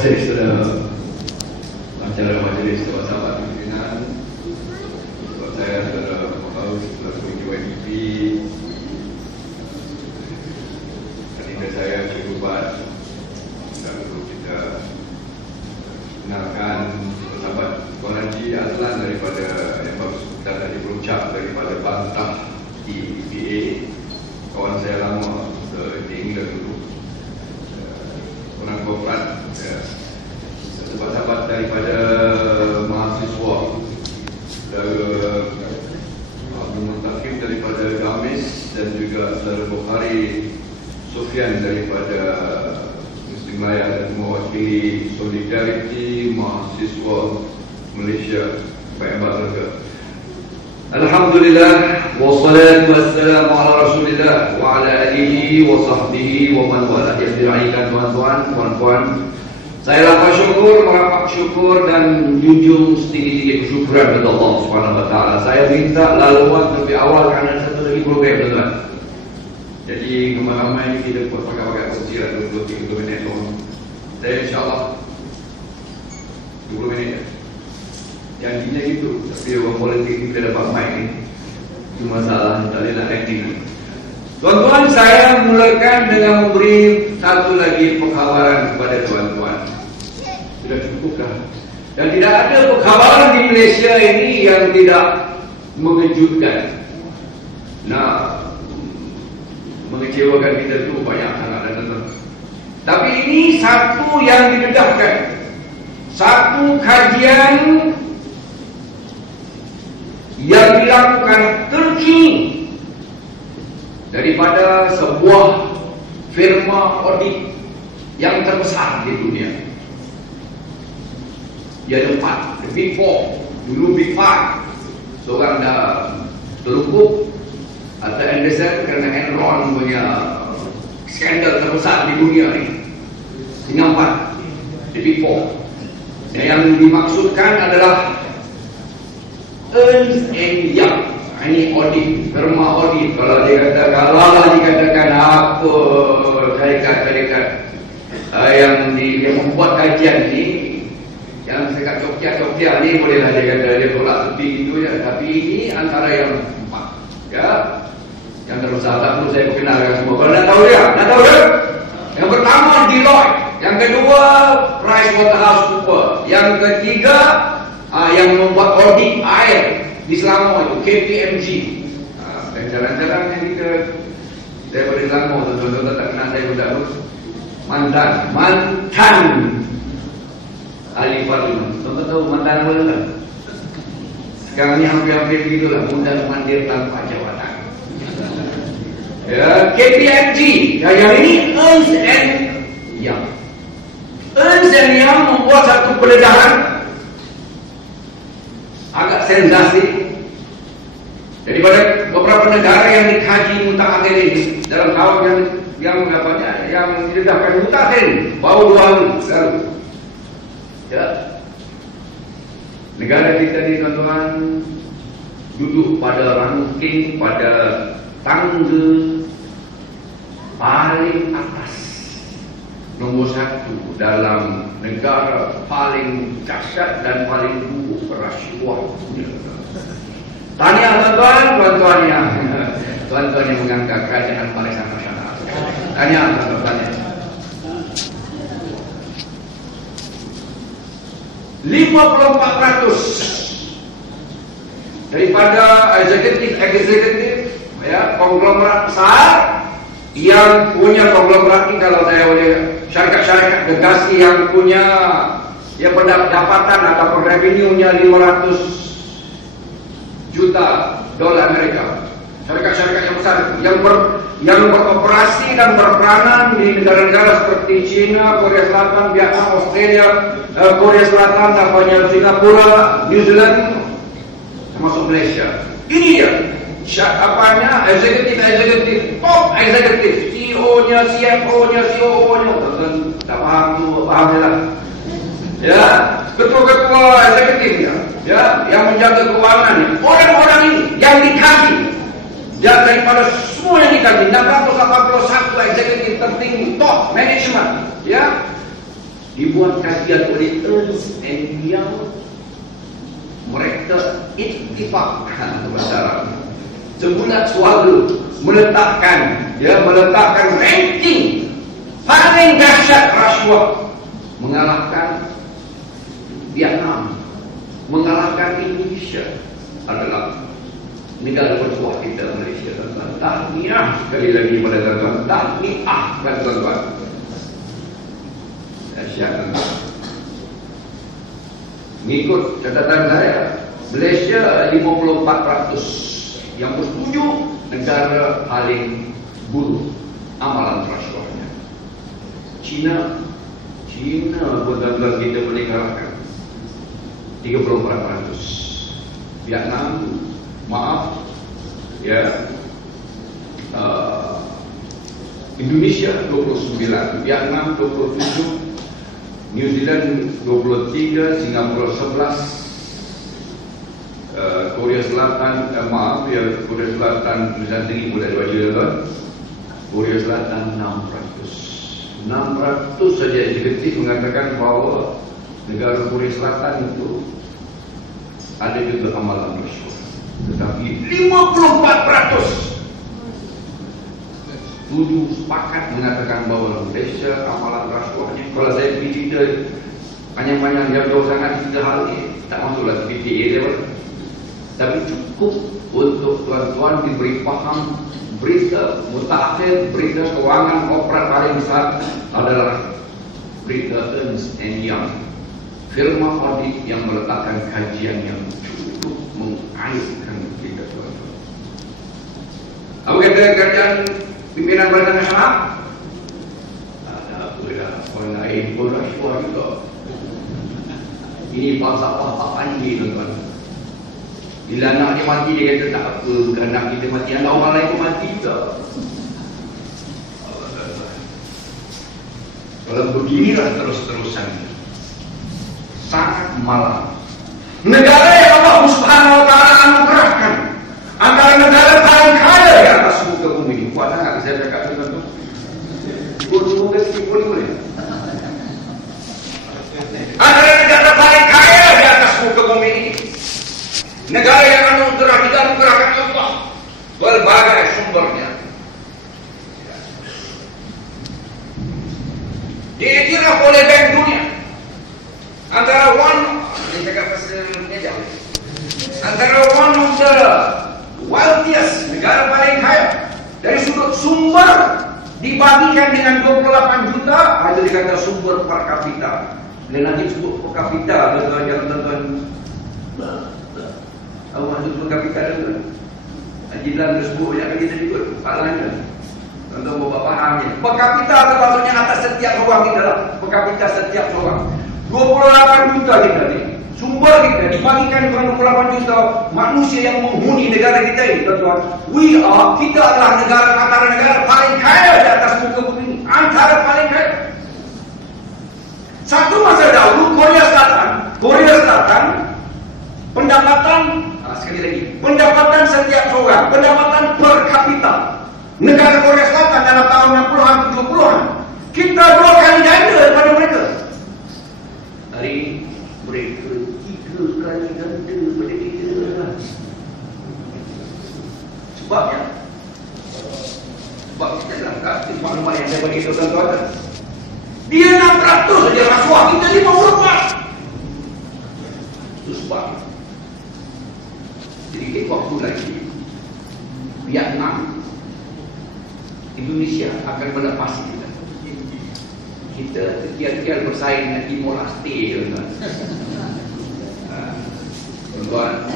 kasih kepada acara majlis sahabat-sahabat pimpinan, buat saya saudara Paus selaku UNDP, ketika saya cukup dan perlu kita kenalkan sahabat Koranji Azlan daripada yang baru kita tadi berucap daripada Bantah EPA, kawan saya lama di England dulu, orang korporat, sahabat-sahabat daripada mahasiswa Abdul Muntaqim daripada Gamis, dan juga saudara Bukhari Sufyan daripada Muslim Maya, dan mewakili Solidariti Mahasiswa Malaysia Bayambak Lega. Alhamdulillah, wassalatu wassalamu ala Rasulillah wa ala alihi wa sahbihi wa man wala. Yang diraikan tuan-tuan, puan-puan, saya lapar syukur, merapat syukur dan junjung setinggi-tinggi kesyukuran kepada Allah Subhanahu wa taala. Saya minta laluan lebih awal kerana satu lagi program, tuan-tuan. Jadi ramai-ramai ni kita buat pakai-pakai kursi lah 20-30 minit tu. Saya insya-Allah 20 minit. Janjinya gitu, tapi orang politik kita dapat mic ni, itu masalah, tak boleh nak acting. Tuan-tuan, saya mulakan dengan memberi satu lagi pengkhabaran kepada tuan-tuan. Sudah cukup dah. Dan tidak ada pengkhabaran di Malaysia ini yang tidak mengejutkan. Nah, mengecewakan kita tu banyak sangat, tuan-tuan. Tapi ini satu yang didedahkan, satu kajian yang dilakukan terkini daripada sebuah firma audit yang terbesar di dunia. Dia ada 4, the Big 4, dulu Big 5. Seorang dah terlukup, atau Anderson, kerana Enron punya skandal terbesar di dunia ni. Tinggal 4, the Big 4. Dan yang dimaksudkan adalah Ernst & Young. Ini audit, firma audit. Kalau dikatakan apa syarikat-syarikat yang membuat kajian ni, yang syarikat Cokia ni, bolehlah dia kata dia tolak tepi gitu ya. Tapi ini antara yang 4 ya, yang terbesar. Tak perlu saya perkenalkan semua. Kalau nak tahu dia, yang pertama Deloitte, yang kedua PricewaterhouseCoopers, yang ketiga yang membuat audit air di Selangor itu KPMG. Dan jalan-jalan yang kita daripada Selangor, tuan-tuan tak kenal saya pun tak tahu. Mantan ahli parlimen. Tuan-tuan tahu mantan apa tak? Sekarang ni hampir-hampir begitulah, mundar-mandir tanpa jawatan. Ya, KPMG. Yang ini Ernst & Young. Ernst & Young membuat satu pendedahan agak sensasi daripada beberapa negara yang dikaji mutakhir ini dalam tahun yang didedahkan mutakhir baru 2 hari lalu. Ya, negara kita ni, tuan-tuan, duduk pada ranking, pada tangga paling atas, nombor 1 dalam negara paling dahsyat dan paling buruk rasuah. Tahniah tuan-tuan yang mengangkat kerajaan Malaysia Nasional. Tahniah tuan-tuan. 54% daripada eksekutif ya, konglomerat besar yang punya konglomerat ini, kalau saya boleh, syarikat-syarikat gegasi yang punya pendapatan ataupun revenue-nya 500 juta dolar Amerika. Syarikat-syarikat yang besar yang beroperasi dan berperanan di negara-negara seperti China, Korea Selatan, Vietnam, Australia, Korea Selatan, Singapura, New Zealand, termasuk Malaysia. Ini dia eksekutif, top eksekutif, CEO-nya, CFO-nya, COO-nya. Tak paham tu, paham je lah. Ya, ketua-ketua eksekutifnya, ya, yang menjaga keuangan ni, orang-orang ini yang dikaji, dan daripada semua yang dikaji, 681 eksekutif tertinggi, top management, ya, dibuat kajian oleh Ernst and Young. Mereka ittifaq bahasa Arab. Sebulan suara meletakkan ranking paling dahsyat rasuah, mengalahkan Vietnam, mengalahkan Indonesia adalah negara bertuah kita, Malaysia. Tahniah sekali lagi pada tuan-tuan, tahniah pada tuan-tuan. Dahsyat tuan-tuan. Mengikut catatan saya, Malaysia 54% yang bersetuju negara paling buruk amalan rasuahnya. China pun tuan-tuan kita boleh kalahkan 34%. Vietnam, maaf ya, Indonesia 29%, Vietnam 27%, New Zealand 23%, Singapura 11%, Korea Selatan, Korea Selatan Nusantara boleh baca tuan. Korea Selatan 6% saja eksekutif mengatakan bahawa negara Korea Selatan itu ada juga amalan rasuah. Tetapi 54% sepakat mengatakan bahawa Malaysia amalan rasuahnya. Kalau saya pergi cerita panjang-panjang jauh sangat cerita hal ini, tak masuklah PTA level. Tapi cukup untuk tuan-tuan diberi faham berita mutakhir, berita kewangan korporat paling besar adalah berita Ernst and Young, firma audit yang meletakkan kajian yang cukup mengaitkan kita tuan-tuan. Apa kata kerajaan pimpinan Barisan Nasional? Ada apa dah, orang lain pun rasuah juga. Ini falsafah Pak Panji tuan-tuan. Bila anak dia mati, dia kata tak apa, bukan anak kita mati, anak orang lain pun mati juga. Kalau beginilah terus-terusan, sangat malam. Negara yang Allah Subhanahu wa ta'ala anugerahkan, antara negara paling kaya di atas muka bumi ini. Kuat sangat saya cakap tuan-tuan. Semoga sikit boleh. Antara negara paling kaya di atas muka bumi ini, negara yang anugerahkan Allah berbagai sumbernya. Diiktiraf oleh Bank Dunia antara one of the wealthiest, negara paling kaya dari sudut sumber dibagikan dengan 28 juta, ada dikata sumber per kapita. Dan nanti sebut per kapita, tuan-tuan. Apa maksud per kapita tu? Haji Lan dah sebut banyak kali tadi kot, Pak Lan kan. Tuan-tuan bapak fahamnya. Per kapita tu maksudnya atas setiap orang kita lah. Per kapita setiap orang. 28 juta kita ni. Sumber kita dibagikan dengan 28 juta manusia yang menghuni negara kita ini, tuan-tuan. Kita adalah antara negara paling kaya di atas muka bumi ini. Antara paling kaya. Satu masa dahulu Korea Selatan pendapatan, sekali lagi, pendapatan setiap seorang, pendapatan per kapita negara Korea Selatan dalam tahun 60-an, 70-an, kita 2 kali ganda daripada mereka. Hari mereka 3 kali ganda daripada kita. Sebabnya sebab kita dalam kasih maklumat yang saya bagi tuan-tuan, dia 600 saja rasuah, kita 50%. Itu sebabnya. Sedikit waktu lagi Vietnam, Indonesia akan melepasi kita. Kita tiap-tiap bersaing dengan Timor Leste, tuan-tuan.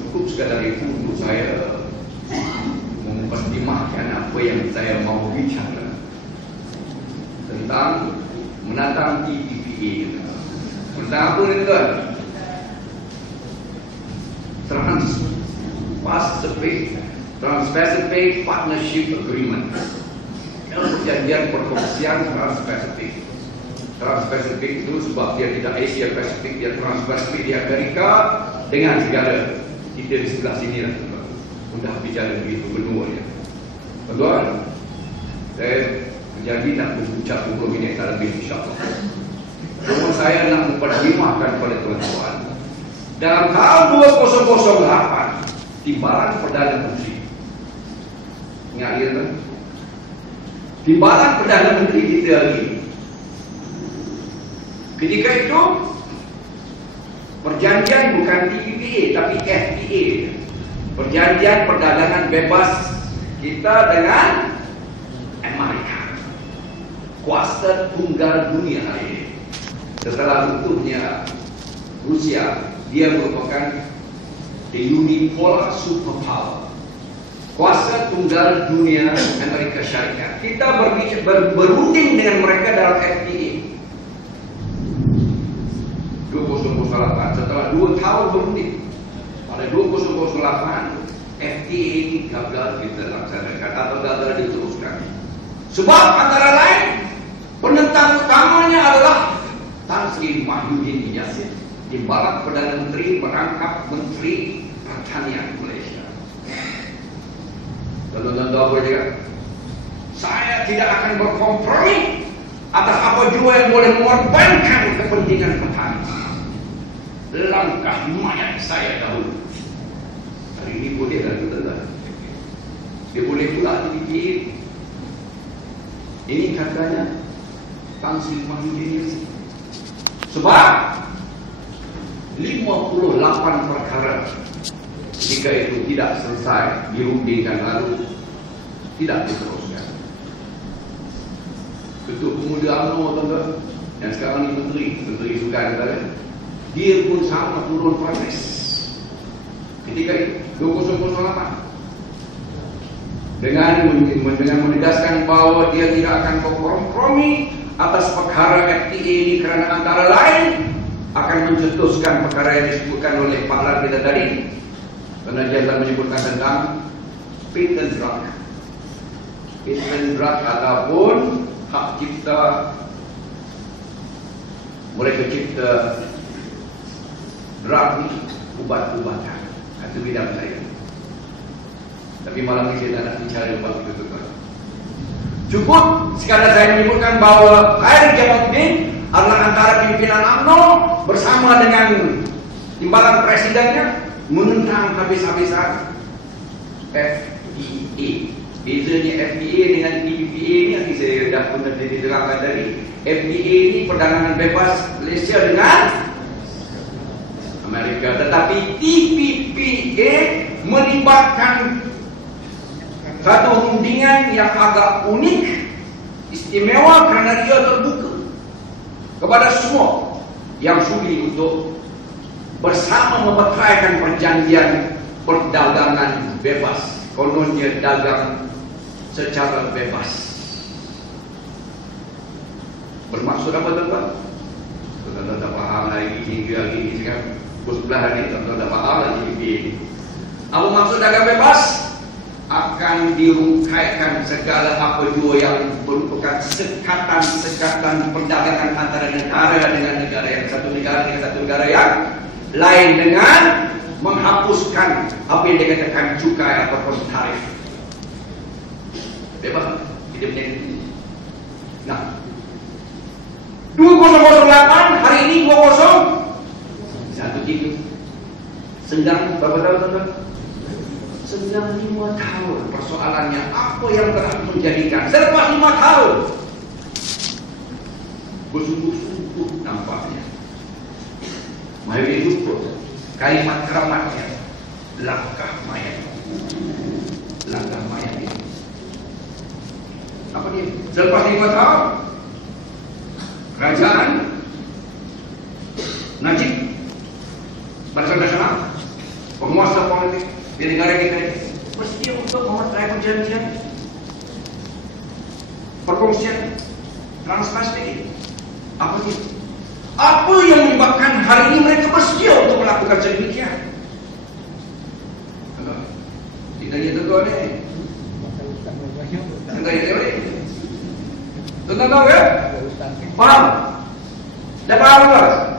Cukup sekadar itu untuk saya mempertimbangkan apa yang saya mau bicara tentang menatang TPPA. Tentang apa ni tuan? Trans-Pacific Partnership Agreement. Perjanjian perkongsian Trans-Pacific. Trans-Pacific itu sebab dia tidak Asia Pacific, dia Trans-Pacific, dia Amerika dengan segala. Kita di sebelah sini lah, tuan-tuan. Mudah bicara begitu benua ya. Tuan-tuan, saya berjanji nak berucap 20 minit tak lebih, insyaAllah. Cuma saya nak memperkhidmatkan kepada tuan-tuan. Dalam tahun 2008, Timbalan Perdana Menteri. Ingat dia kan? Timbalan Perdana Menteri kita lagi. Ketika itu, perjanjian bukan TPPA tapi FTA. Perjanjian perdagangan bebas kita dengan Amerika. Kuasa tunggal dunia hari ini. Setelah runtuhnya Rusia, dia merupakan the unipolar superpower. Kuasa tunggal dunia Amerika Syarikat. Kita berunding dengan mereka dalam FTA 2008. Setelah 2 tahun berunding, pada 2008 FTA ini gagal kita laksanakan atau gagal diteruskan. Sebab antara lain penentang utamanya adalah Tan Sri Mahyudin Yassin, Timbalan Perdana Menteri merangkap Menteri Pertanian Malaysia. Tuan-tuan tahu apa dia? Saya tidak akan berkompromi atas apa jua yang boleh mengorbankan kepentingan petani. Langkah mayat saya dahulu. Hari ini boleh lah tuan-tuan. Dia boleh pula dipikir. Ini katanya Tan Sri Mahyudin Yassin. Sebab 58 perkara jika itu tidak selesai dirundingkan lalu tidak diteruskan. Ketua Pemuda UMNO tuan-tuan yang sekarang ini Menteri Sukan kata, dia pun sama turun protes ketika itu 2008 dengan menegaskan bahawa dia tidak akan berkompromi atas perkara FTA ini kerana antara lain akan mencetuskan perkara yang disebutkan oleh Pak Lan kita tadi. Kerana dia telah menyebutkan tentang patent drug ataupun hak cipta, mereka cipta drug ni ubat-ubatan. Itu bidang saya. Tapi malam ini saya tak nak bicara lepas itu tuan. Cukup sekadar saya menyebutkan bahawa Khairi Jamaluddin adalah antara pimpinan UMNO bersama dengan timbalan presidennya menentang habis-habisan FTA. Bezanya FTA dengan TPPA ni yang saya dah pernah diterangkan tadi. FTA ni perdagangan bebas Malaysia dengan Amerika, tetapi TPPA melibatkan satu rundingan yang agak unik, istimewa kerana dia terbuka kepada semua yang sudi untuk bersama mempetraikan perjanjian perdagangan bebas. Kononnya dagang secara bebas. Bermaksud apa tuan-tuan? Tuan-tuan tak faham lagi hingga hari ini sekarang. Sebelah hari tuan-tuan tak faham lagi ini. Apa maksud dagang bebas? Akan dirungkaikan segala apa jua yang merupakan sekatan perdagangan antara negara dengan negara yang satu negara dengan satu negara yang lain, dengan menghapuskan apa yang dikatakan cukai ataupun tarif. Bebas kita punya. Nah, 2008 hari ini 2013. Senggang berapa tahun tuan-tuan? Senggang 5 tahun. Persoalannya apa yang telah menjadikan selepas 5 tahun bersungguh-sungguh nampaknya Mahyudin Lutut kalimat keramatnya, langkah mayat ini. Apa dia? Selepas 5 tahun kerajaan Najib, Barisan Nasional, penguasa politik di negara kita ini mesti untuk memeterai perjanjian perkongsian Trans-Pasifik. Apa sih? Apa yang menyebabkan hari ini mereka bersedia untuk melakukan sedemikian? Kita lihat tuan-tuan ni. Kita lihat ni. Tuan-tuan tahu ya? Faham? Dah faham tak?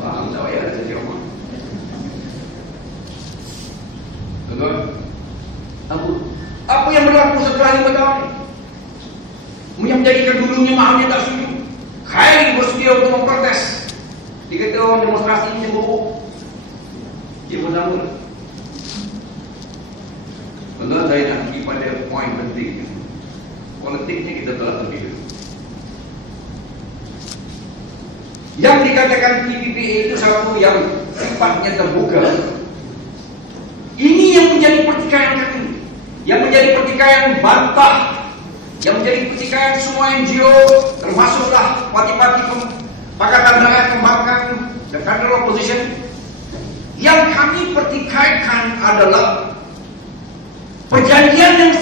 Faham tak ya? Ada sesi rumah. Tuan-tuan, apa yang berlaku setelah 5 tahun ni? Yang menjadikan dulunya Mahyudin tak setuju. Khairi bersedia untuk memprotes. Dikata orang demonstrasi ini buruk. Dia benar-benar. Benar saya nak pergi pada poin penting. Politiknya kita telah terbiasa. Yang dikatakan PPPA itu satu yang sifatnya terbuka. Ini yang menjadi pertikaian kami, yang menjadi pertikaian bantah, yang menjadi pertikaian semua NGO, termasuklah parti-parti Pakatan Rakyat Kembangkan dan Federal Opposition. Yang kami pertikaikan adalah perjanjian yang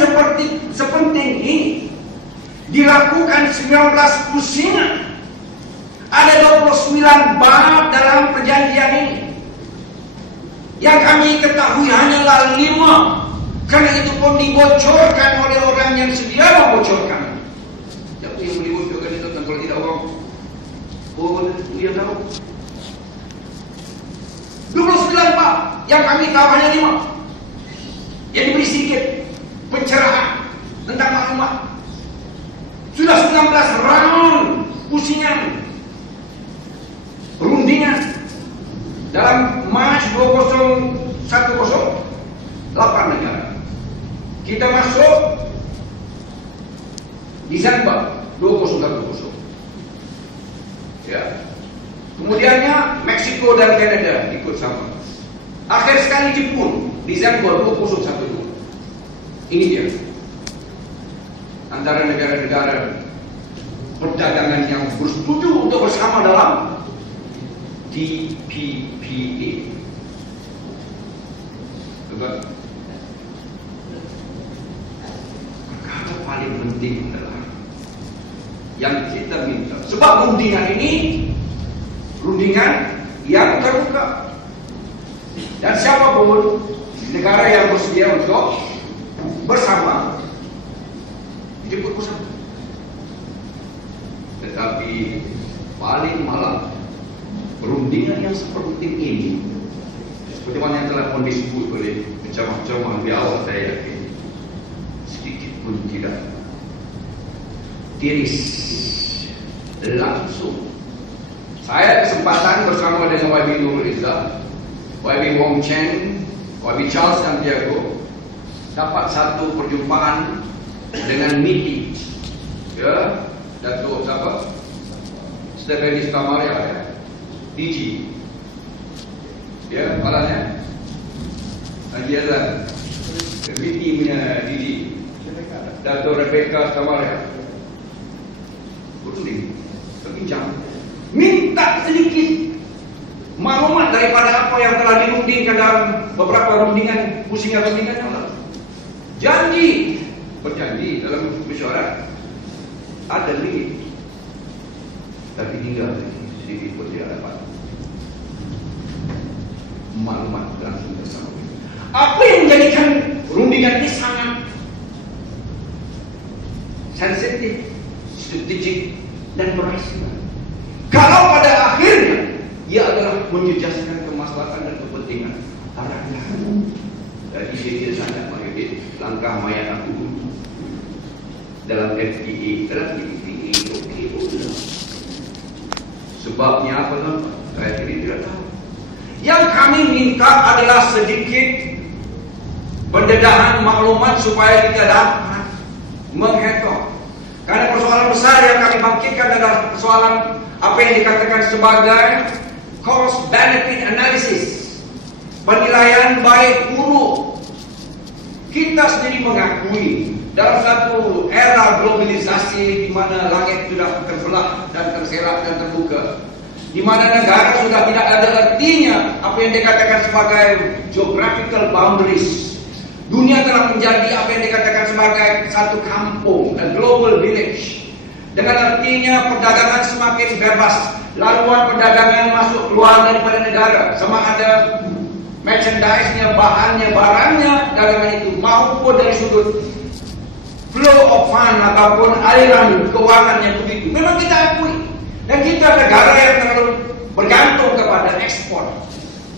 sepenting ini dilakukan 19 pusingan. Ada 29 bab dalam perjanjian ini. Yang kami ketahui hanyalah 5. Karena itu pun dibocorkan oleh orang yang sedia membocorkan. Siapa yang dibocorkan itu kan kalau tidak orang? Oh, dia tahu. 29 bab. Yang kami tahu hanya 5. Yang diberi sedikit pencerahan tentang maklumat. Sudah 19 round pusingan, rundingan dalam Mac 2010, 8 negara. Kita masuk Desember 2010. Ya. Kemudiannya Meksiko dan Kanada ikut sama. Akhir sekali Jepun Desember 2012. Ini dia antara negara-negara perdagangan yang bersetuju untuk bersama dalam TPPA. Perkara paling penting adalah yang kita minta. Sebab rundingan ini rundingan yang terbuka. Dan siapapun negara yang bersedia untuk bersama dijemput bersama. Tetapi paling malam perundingan yang seperti ini, seperti mana yang telah pun disebut oleh penceramah-penceramah di awal, saya yakin sedikit pun tidak tiris langsung. Saya kesempatan bersama dengan YB Nurul Izzah, YB Wong Cheng, YB Charles Santiago dapat satu perjumpaan dengan MITI, ya, Datuk siapa? Stephanie Stamaria, ya, DG, ya, kepalanya, dia lah MITI punya DG, Datuk Rebecca Stamaria, betul ini, berbincang, minta sedikit maklumat daripada apa yang telah dirundingkan dalam beberapa rundingan, pusingan-rundingan yang lalu. Janji, berjanji dalam mesyuarat ada limit, tapi tinggal sedikit pun tidak dapat maklumat langsung bersama. Apa yang menjadikan rundingan ini sangat sensitif, strategik, dan berhasil? Kalau pada akhirnya ia adalah menjejaskan kemaslahatan dan kepentingan rakyat. Jadi saya sangat mengikuti langkah mayat aku dalam FTA, dalam TPPA, okey boleh. Sebabnya apa tuan? Saya tidak tahu. Yang kami minta adalah sedikit pendedahan maklumat supaya kita dapat menghitung. Karena persoalan besar yang kami bangkitkan adalah persoalan apa yang dikatakan sebagai cost benefit analysis, penilaian baik buruk. Kita sendiri mengakui dalam satu era globalisasi di mana langit sudah terbelah dan terserak dan terbuka, di mana negara sudah tidak ada artinya apa yang dikatakan sebagai geographical boundaries. Dunia telah menjadi apa yang dikatakan sebagai satu kampung, a global village. Dengan artinya perdagangan semakin bebas, laluan perdagangan masuk keluar daripada negara, sama ada merchandise-nya, bahannya, barangnya, dagangan itu, maupun dari sudut flow of fund ataupun aliran keuangan yang begitu. Memang kita akui. Dan kita negara yang terlalu bergantung kepada ekspor.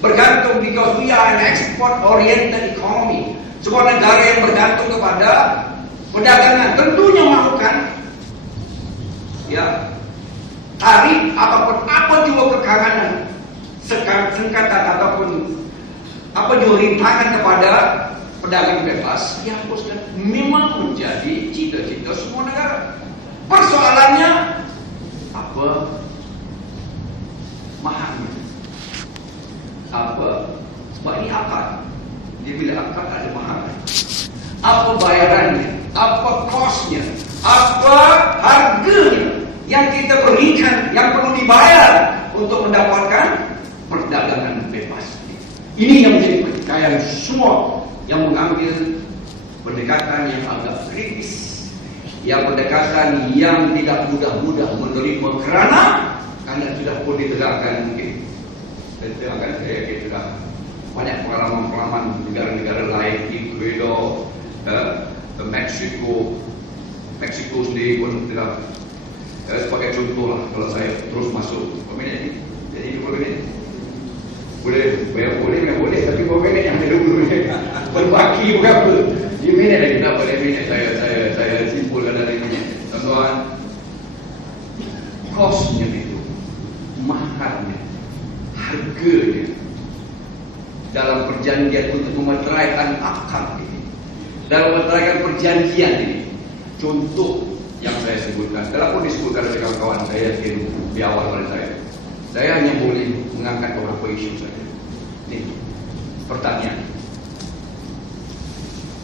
Bergantung because we are an export-oriented economy. Sebuah negara yang bergantung kepada perdagangan. Tentunya mahukan, ya, tarif ataupun apa juga kekanganan, sengkatan ataupun apa juga rintangan kepada pedagang bebas dihapuskan. Memang menjadi cita-cita semua negara. Persoalannya apa? Mahalnya. Apa? Sebab ini akad. Dia bila akad ada mahal. Apa bayarannya? Apa kosnya? Apa harganya yang kita berikan, yang perlu dibayar untuk mendapatkan perdagangan bebas? Ini yang menjadi pertikaian semua yang mengambil pendekatan yang agak kritis, yang pendekatan yang tidak mudah-mudah menerima karena sudah pun ditegakkan mungkin. Saya yakin sudah banyak pengalaman-pengalaman negara-negara lain, Ecuador, Meksiko sendiri pun telah sebagai contoh lah. Kalau saya terus masuk berapa minit ni? Jadi 20 minit boleh tapi berapa minit yang ada 20 minit berbaki berapa 5 minit lagi, tak boleh minit saya simpulkan dari ini. Tuan-tuan, kosnya itu, mahalnya, harganya dalam perjanjian untuk memeteraikan akad ini, dalam memeteraikan perjanjian ini. Contoh yang saya sebutkan, walaupun disebutkan oleh kawan-kawan saya di awal pada saya hanya boleh mengangkat beberapa isu saja. Ini pertanyaan.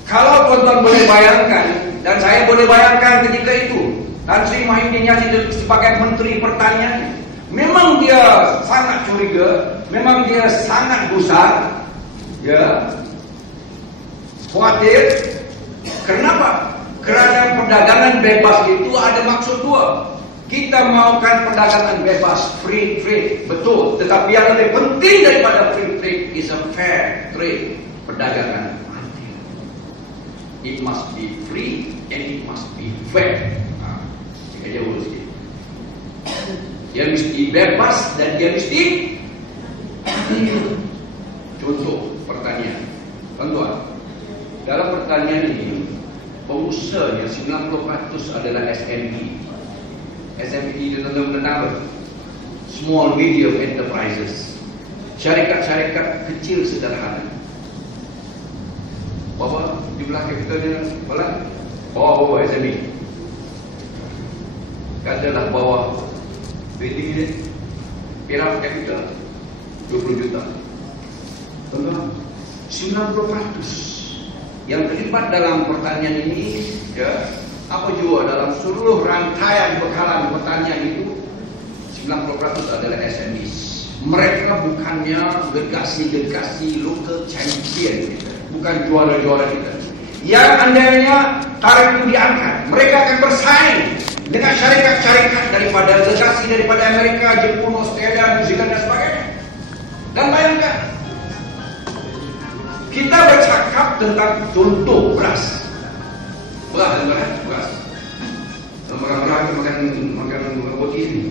Kalau tuan-tuan boleh bayangkan, dan saya boleh bayangkan ketika itu, Tan Sri Muhyiddin Yassin sebagai Menteri Pertanian, memang dia sangat curiga, memang dia sangat gusar, ya, khawatir. Kenapa? Kerana perdagangan bebas itu ada maksud dua. Kita maukan perdagangan bebas, free trade, betul. Tetapi yang lebih penting daripada free trade is a fair trade, perdagangan adil. It must be free and it must be fair. Jika jauh sikit. Dia mesti bebas dan dia mesti adil. Contoh pertanian. Tuan-tuan, dalam pertanian ini pengusahanya 90% adalah SME. SME itu tentu apa? Small Medium Enterprises. Syarikat-syarikat kecil sederhana. Bawah jumlah kapitalnya berapa? Bawah SME. Katalah bawah 20 minit. Pirap kapital 20 juta. Tentu 90% yang terlibat dalam pertanian ini, ya, apa juga dalam seluruh rangkaian bekalan pertanian itu 90% adalah SMEs. Mereka bukannya gergasi local champion kita, bukan juara-juara kita. Yang andainya tarif itu diangkat, mereka akan bersaing dengan syarikat-syarikat daripada gergasi daripada Amerika, Jepun, Australia, New Zealand dan sebagainya. Dan bayangkan, kita bercakap tentang contoh beras. Beras. Beras makan roti ini.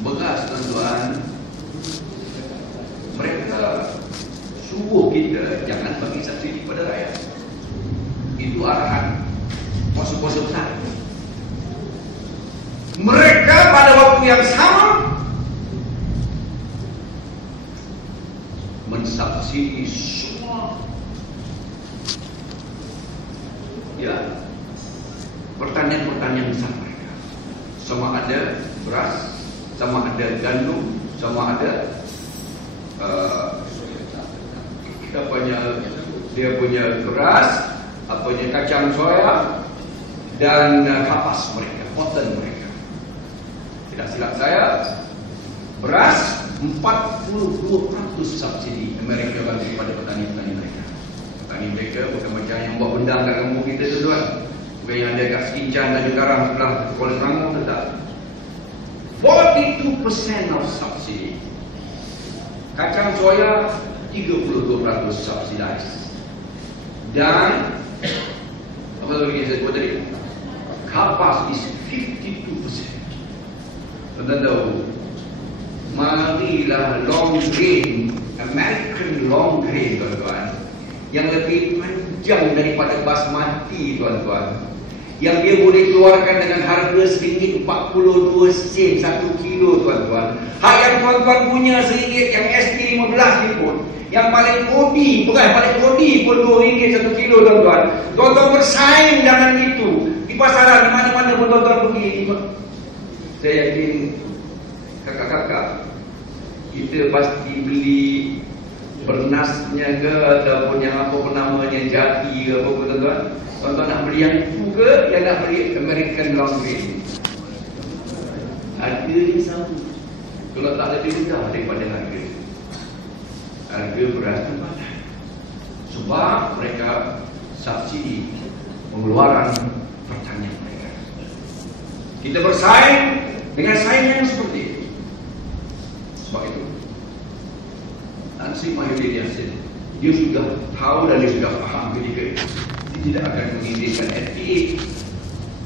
Beras, tuan-tuan, mereka suruh kita jangan bagi subsidi pada rakyat. Itu arahan bos-bos besar. Mereka pada waktu yang sama mensubsidi semua, ya, pertanian besar mereka. Sama ada beras, sama ada gandum, sama ada dia punya beras, kacang soya dan kapas mereka, cotton mereka. Tidak silap saya, beras 42% subsidi Amerika bagi kepada petani-petani mereka. Petani mereka bukan macam yang buat bendang kat kampung kita tu, tuan. Bukan yang ada kat Sekincang dan Garam sebelah Kuala Selangor, tak. 42% of subsidi. Kacang soya 32% subsidized. Dan apa lagi saya sebut tadi? Kapas is 52%. Tuan-tuan tahu, marilah long grain, American long grain, tuan-tuan, yang lebih panjang daripada basmati, tuan-tuan, yang dia boleh keluarkan dengan harga RM1.42 1 kilo, tuan-tuan. Hak yang tuan-tuan punya RM1 yang SP15 ni pun, yang paling kodi, bukan paling kodi pun RM2 1 kilo, tuan-tuan. Tuan-tuan bersaing dengan itu di pasaran, di mana-mana pun tuan-tuan pergi. Saya yakin kakak-kakak kita pasti beli bernasnya ke ataupun yang apa pun namanya, jati ke apa pun, tuan-tuan. Tuan-tuan nak beli yang itu ke, yang nak beli American Laundry? Harga dia sama. Kalau tak lebih mudah daripada harga beras tempatan. Sebab mereka subsidi pengeluaran pertanian mereka. Kita bersaing dengan saingan seperti itu. Sebab itu Tan Sri Mahyudin Yassin, dia sudah tahu dan dia sudah faham ketika itu dia tidak akan mengizinkan FTA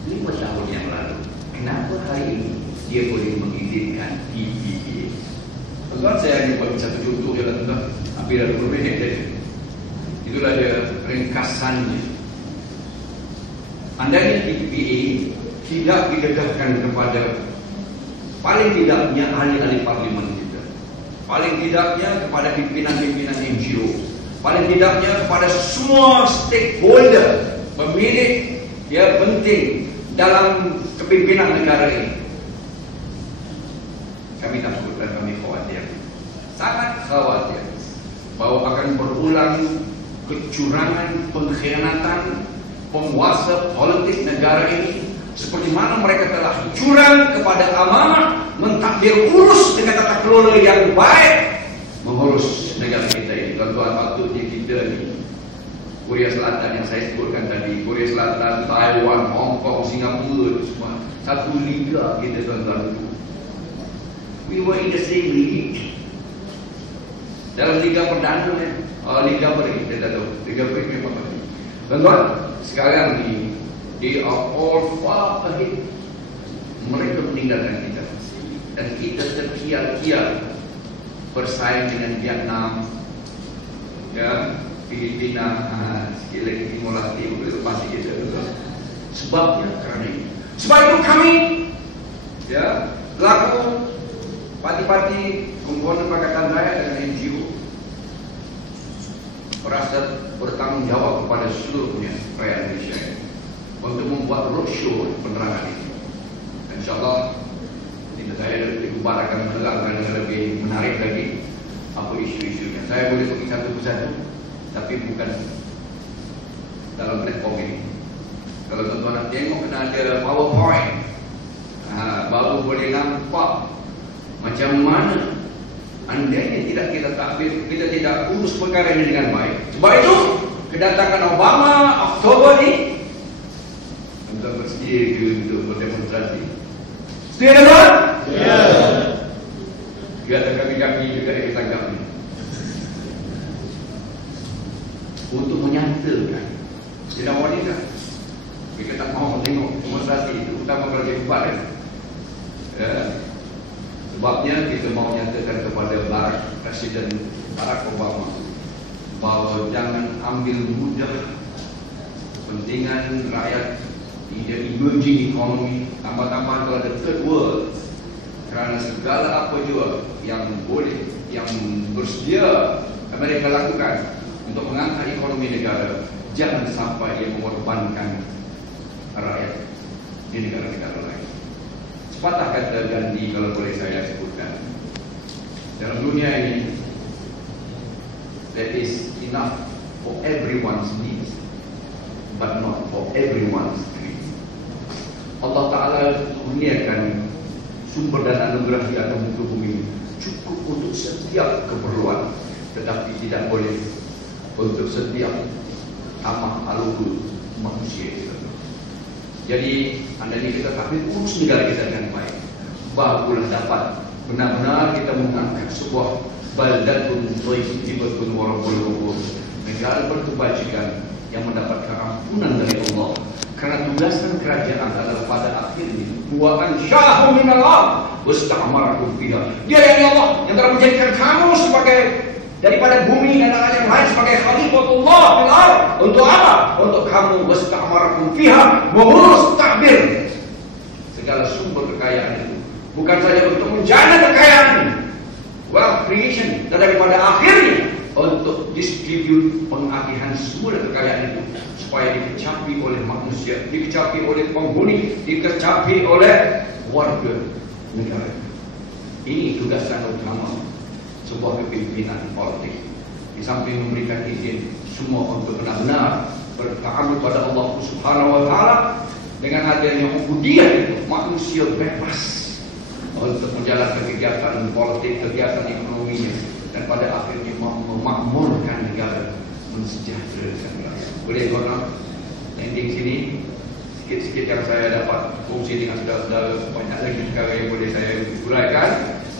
5 tahun yang lalu. Kenapa hari ini dia boleh mengizinkan TPA? Tuan-tuan, saya hanya bagi satu contoh je lah, tuan-tuan. Hampir 20 minit tadi. Itulah dia ringkasannya. Andainya TPA tidak didedahkan kepada paling tidaknya ahli-ahli parlimen kita, paling tidaknya kepada pimpinan-pimpinan NGO, paling tidaknya kepada semua stakeholder pemilik ya penting dalam kepimpinan negara ini, kami takut dan kami khawatir, sangat khawatir bahawa akan berulang kecurangan, pengkhianatan penguasa politik negara ini, seperti mana mereka telah curang kepada amanah, mentadbir urus dengan tata kelola yang baik mengurus negara kita ini. Tuan-tuan, patutnya kita ni, Korea Selatan yang saya sebutkan tadi, Korea Selatan, Taiwan, Hong Kong, Singapura, semua satu liga kita, tuan-tuan. We were in the same league. Dalam liga perdana ni, liga apa ni? Kita tak tahu. Liga apa ni memang apa? Tuan-tuan, sekarang ni they are all far ahead. Mereka meninggalkan kita, dan kita terkial-kial bersaing dengan Vietnam, ya, Filipina, sikit lagi Timor Leste boleh lepas kita. Sebabnya kerana ini. Sebab itu kami, ya, laku parti-parti komponen Pakatan Rakyat dan NGO merasa bertanggungjawab kepada seluruhnya rakyat Malaysia untuk membuat roadshow penerangan ini. InsyaAllah saya diubah akan menerangkan dengan lebih menarik lagi apa isu-isunya. Saya boleh pergi satu persatu, tapi bukan dalam platform ini. Kalau tuan-tuan nak tengok, kena ada PowerPoint, baru boleh nampak macam mana andainya tidak kita takbir, kita tidak urus perkara ini dengan baik. Sebab itu kedatangan Obama Oktober ni, tuan-tuan bersedia ke untuk berdemonstrasi? Sedia, tuan? Ya. Juga ada kami-kami juga yang ditangkap ni untuk menyatakan tidak wanita kita tak mahu tengok demonstrasi itu, utama kalau dia kuat kan. Ya. Sebabnya kita mahu nyatakan kepada Presiden Barack Obama bahawa jangan ambil mudah kepentingan rakyat di emerging economy, tambah-tambah kalau ada third world, kerana segala apa juga yang boleh, yang bersedia Amerika lakukan untuk mengangkat ekonomi negara, jangan sampai ia mengorbankan rakyat di negara-negara lain. Sepatah kata Gandhi, kalau boleh saya sebutkan, dalam dunia ini there is enough for everyone's needs, but not for everyone's dream. Allah Ta'ala kurniakan sumber dan anugerah di atas muka bumi cukup untuk setiap keperluan, tetapi tidak boleh untuk setiap amah alur manusia. Jadi andainya kita tak urus negara kita dengan baik, barulah dapat benar-benar kita mengangkat sebuah baldatun thayyibatun wa rabbul ghafur, negara berkebajikan yang mendapatkan ampunan dari Allah. Karena tugasan kerajaan adalah pada akhirnya wa ansyahu minal ard wasta'marakum fiha. Dia yang Allah yang telah menjadikan kamu sebagai daripada bumi dan yang lain sebagai khalifatullah fil ardh. Untuk apa? Untuk kamu wastamarakum fiha wa mustakbir. Segala sumber kekayaan itu bukan saja untuk menjaga kekayaan, wealth creation, dan daripada akhirnya untuk distribute pengagihan semua kekayaan itu supaya dikecapi oleh manusia, dikecapi oleh penghuni, dikecapi oleh warga negara. Ini tugasan utama sebuah kepimpinan politik. Di samping memberikan izin semua untuk benar-benar bertaat pada Allah Subhanahu wa taala, dengan adanya ubudiyah itu manusia bebas untuk menjalankan kegiatan politik, kegiatan ekonominya, dan pada akhirnya memakmurkan negara, mensejahterakan negara. Boleh tuan-tuan landing sini sikit-sikit yang saya dapat fungsi dengan saudara-saudara. Banyak lagi perkara yang boleh saya uraikan,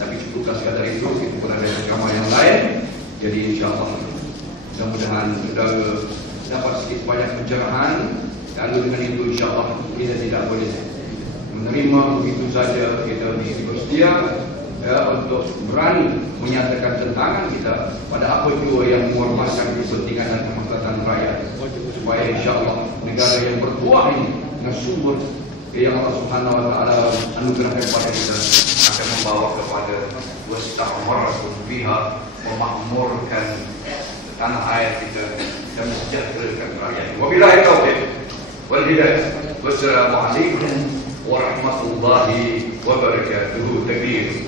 tapi cukuplah sekadar itu. Kita pun ada rekaman yang lain. Jadi insyaAllah mudah-mudahan saudara dapat sedikit banyak pencerahan. Lalu dengan itu insyaAllah kita tidak boleh menerima begitu saja. Kita bersedia untuk berani menyatakan tentangan kita pada apa jua yang mewarmaskan kepentingan dan kemaslahatan rakyat, supaya insyaAllah negara yang bertuah ini dengan sumber yang Allah Subhanahu wa taala anugerahkan kepada kita akan membawa kepada wastamarakum fiha, memakmurkan tanah air kita dan mensejahterakan rakyat. Wabillahi taufiq wal hidayah. Wassalamualaikum warahmatullahi wabarakatuh. Takbir.